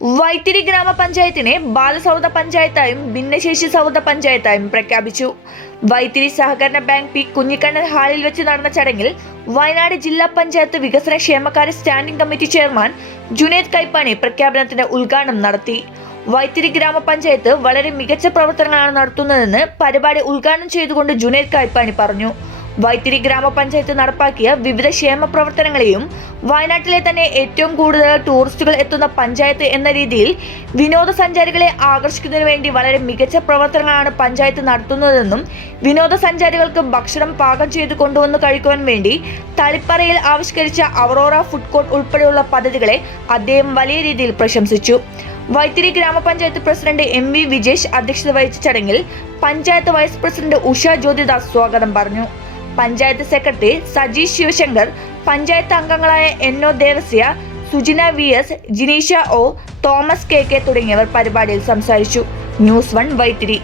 വൈത്തിരി ഗ്രാമപഞ്ചായത്തിനെ ബാലസൗധ പഞ്ചായത്തായും ഭിന്നശേഷി സൗധ പഞ്ചായത്തായും പ്രഖ്യാപിച്ചു. വൈത്തിരി സഹകരണ ബാങ്ക് പി കുഞ്ഞിക്കണ്ണൻ ഹാളിൽ വെച്ച് നടന്ന ചടങ്ങിൽ വയനാട് ജില്ലാ പഞ്ചായത്ത് വികസന ക്ഷേമകാര്യ standing committee chairman Junaid Kaippani പ്രഖ്യാപനത്തിന്റെ ഉദ്ഘാടനം നടത്തി. വൈത്തിരി ഗ്രാമപഞ്ചായത്ത് വളരെ മികച്ച പ്രവർത്തനങ്ങളാണ് നടത്തുന്നതെന്ന് പരിപാടി ഉദ്ഘാടനം ചെയ്തുകൊണ്ട് ജുനൈദ് കൈപ്പാണി പറഞ്ഞു. വൈത്തിരി ഗ്രാമപഞ്ചായത്ത് നടപ്പാക്കിയ വിവിധ ക്ഷേമ പ്രവർത്തനങ്ങളെയും വയനാട്ടിലെ തന്നെ ഏറ്റവും കൂടുതൽ ടൂറിസ്റ്റുകൾ എത്തുന്ന പഞ്ചായത്ത് എന്ന രീതിയിൽ വിനോദസഞ്ചാരികളെ ആകർഷിക്കുന്നതിന് വേണ്ടി വളരെ മികച്ച പ്രവർത്തനങ്ങളാണ് പഞ്ചായത്ത് നടത്തുന്നതെന്നും വിനോദസഞ്ചാരികൾക്ക് ഭക്ഷണം പാകം ചെയ്ത് കൊണ്ടുവന്ന് കഴിക്കുവാൻ വേണ്ടി തളിപ്പറയിൽ ആവിഷ്കരിച്ച അവറോറ ഫുഡ് കോർട്ട് ഉൾപ്പെടെയുള്ള പദ്ധതികളെ അദ്ദേഹം വലിയ രീതിയിൽ പ്രശംസിച്ചു. വൈത്തിരി ഗ്രാമപഞ്ചായത്ത് പ്രസിഡന്റ് എം വി വിജേഷ് അധ്യക്ഷത വഹിച്ച ചടങ്ങിൽ പഞ്ചായത്ത് വൈസ് പ്രസിഡന്റ് ഉഷ ജ്യോതിദാസ് സ്വാഗതം പറഞ്ഞു. പഞ്ചായത്ത് സെക്രട്ടറി സജീഷ് ശിവശങ്കർ, പഞ്ചായത്ത് അംഗങ്ങളായ NO Devasya, Sujina VS, Jineesha O, Thomas KK തുടങ്ങിയവർ പരിപാടിയിൽ സംസാരിച്ചു. ന്യൂസ് 1 വൈത്തിരി.